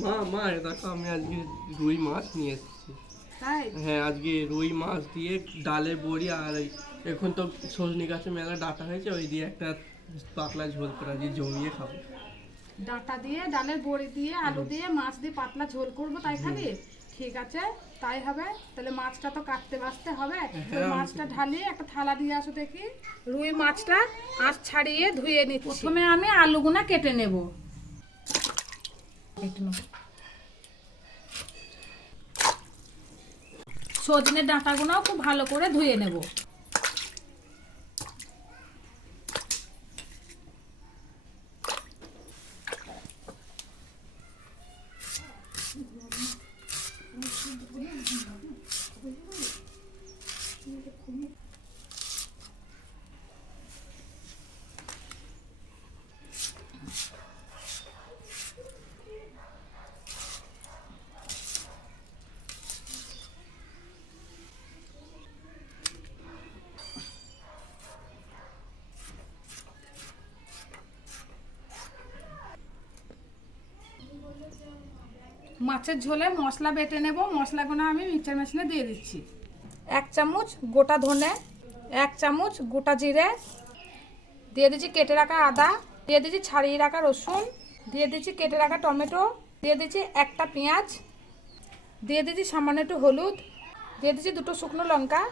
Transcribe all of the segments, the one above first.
মা মা এ দেখো আমি আজকে রুই মাছ নিয়ে এসেছি। তাই হ্যাঁ আজকে রুই মাছ দিয়ে ডালের বড়ি আর এখন তো সজনে গাছে মেলা ডাটা হয়েছে ওই দিয়ে একটা পাতলা ঝোল করে আজকে জমিয়ে খাবো। ডাঁটা দিয়ে ডালের বড়ি দিয়ে আলু দিয়ে মাছ দিয়ে পাতলা ঝোল করবো তাই খালি? ঠিক আছে তাই হবে। তাহলে মাছটা তো কাটতে বাছতে হবে। হ্যাঁ, মাছটা ঢালিয়ে একটা থালা দিয়ে আসো দেখি। রুই মাছটা আঁশ ছাড়িয়ে ধুয়ে নিচ্ছি। প্রথমে আমি আলুগুনা কেটে নেব। সজনে ডাঁটাগুনাও খুব ভালো করে ধুয়ে নেব। মাছের ঝোলে মশলা বেটে নেব। মশলাগুলো আমি মিক্সচার মেশিনে দিয়ে দিচ্ছি। 1 চামচ গোটা ধনে, 1 চামচ গোটা জিরে, দিয়ে দিচ্ছি কেটে রাখা আদা, দিয়ে দিচ্ছি ছাড়িয়ে রাখা রসুন, দিয়ে দিচ্ছি কেটে রাখা টমেটো, দিয়ে দিচ্ছি একটা পেঁয়াজ, দিয়ে দিচ্ছি সামান্য একটু হলুদ, দিয়ে দিচ্ছি 2 শুকনো লঙ্কা,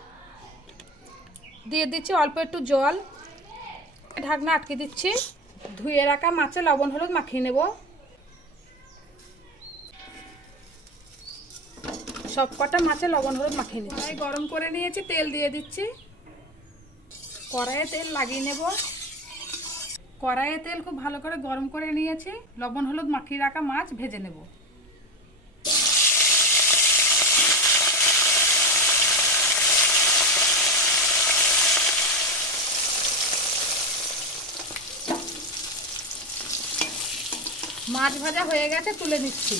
দিয়ে দিচ্ছি অল্প একটু জল, ঢাকনা আটকে দিচ্ছি। ধুয়ে রাখা মাছে লবণ হলুদ মাখিয়ে নেব। সব কটা মাছে লবণ হলুদ মাখিয়ে নিচ্ছি। কড়াই গরম করে নিয়েছি, তেল দিয়ে দিচ্ছি। কড়াইয়ে তেল লাগিয়ে নেব। কড়াইয়ে তেল খুব ভালো করে গরম করে নিয়েছি। লবণ হলুদ মাখিয়ে রাখা মাছ ভেজে নেব। মাছ ভাজা হয়ে গেছে, তুলে নিচ্ছি।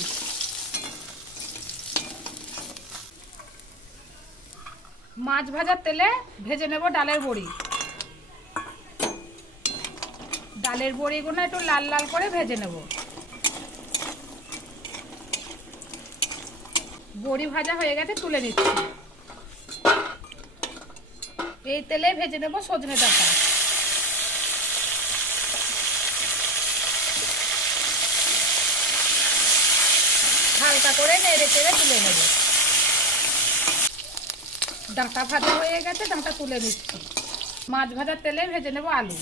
মাছ ভাজার তেলে ভেজে নেব ডালের বড়ি। ডালের বড়িগুলো একটু লাল লাল করে ভেজে নেব। বড়ি ভাজা হয়ে গেছে, তুলে নিচ্ছি। এই তেলে ভেজে নেব সজনে ডাঁটা। হালকা করে নেড়ে চেড়ে তুলে নেব। ডাঁটা ভাজা হয়ে গেছে, ডাঁটা তুলে নিচ্ছি। মাছ ভাজার তেলে ভেজে নেব আলু।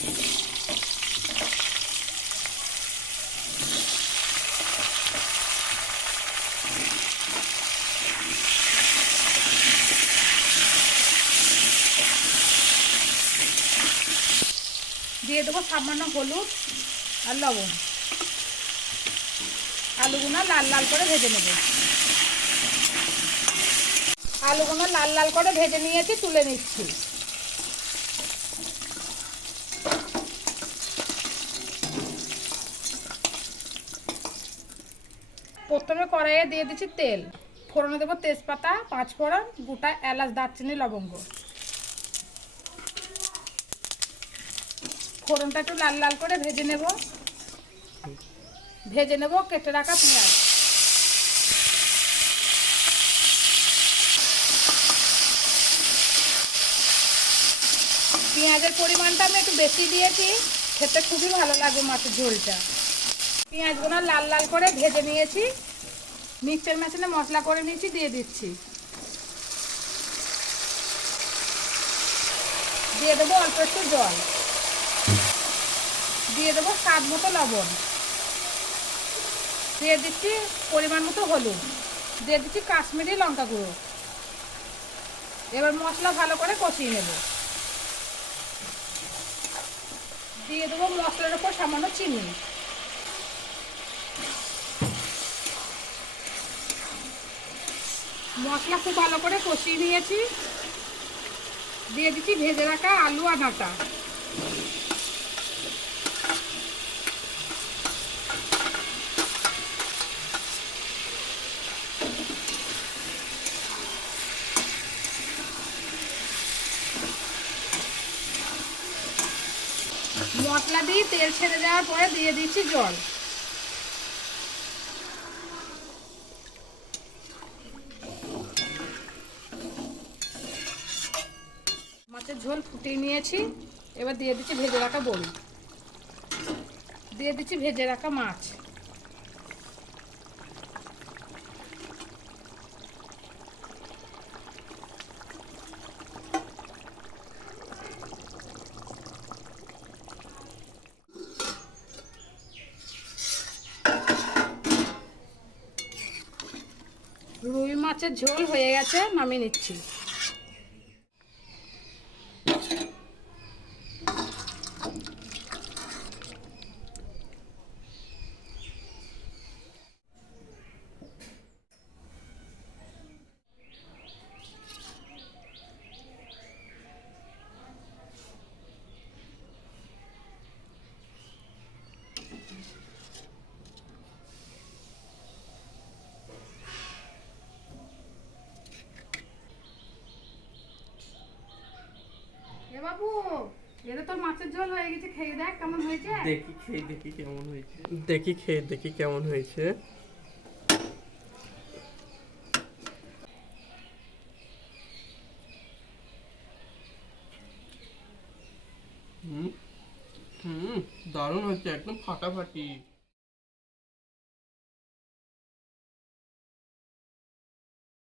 দিয়ে দেবো সামান্য হলুদ আর লবণ। আলুগুলো লাল লাল করে ভেজে নেব। আলুগুলো লাল লাল করে ভেজে নিয়েছি, তুলে নিচ্ছি। প্রথমে কড়াইয়ে দিয়ে দিচ্ছি তেল। ফোড়নে দেবো তেজপাতা, 5 ফোড়ন, গোটা এলাচ, দারচিনি, লবঙ্গ। ফোড়নটা একটু লাল লাল করে ভেজে নেব। ভেজে নেব কেটে রাখা পেঁয়াজ। পেঁয়াজের পরিমাণটা আমি একটু বেশি দিয়েছি, খেতে খুবই ভালো লাগবে মাছের ঝোলটা। পেঁয়াজগুলো লাল লাল করে ভেজে নিয়েছি। মিক্সচার মেশিনে মশলা করে নিয়েছি, দিয়ে দিচ্ছি। দিয়ে দেবো অল্প একটু জল, দিয়ে দেবো স্বাদ মতো লবণ, দিয়ে দিচ্ছি পরিমাণ মতো হলুদ, দিয়ে দিচ্ছি কাশ্মীরি লঙ্কা গুঁড়ো। এবার মশলা ভালো করে কষিয়ে নেব। দিয়ে দেবো মশলার উপর সামান্য চিনি। মশলা খুব ভালো করে কষিয়ে নিয়েছি। দিয়ে দিচ্ছি ভেজে রাখা আলু আর ডাঁটা। মশলা দিয়ে তেল ছেড়ে দেওয়ার পরে দিয়ে দিচ্ছি জল। ঝোল ফুটিয়ে নিয়েছি। এবার দিয়ে দিচ্ছি ভেজে রাখা বড়ি, দিয়ে দিচ্ছি ভেজে রাখা মাছ। রুই মাছের ঝোল হয়ে গেছে, নামিয়ে নিচ্ছি। এ বাবু, এটা তোর মাছের ঝোল হয়ে গেছে, খেয়ে দেখ কেমন হয়েছে। দেখি কেমন হয়েছে, দেখি কেমন হয়েছে। হুম হুম, দারুণ হয়েছে, একদম ফাটাফাটি।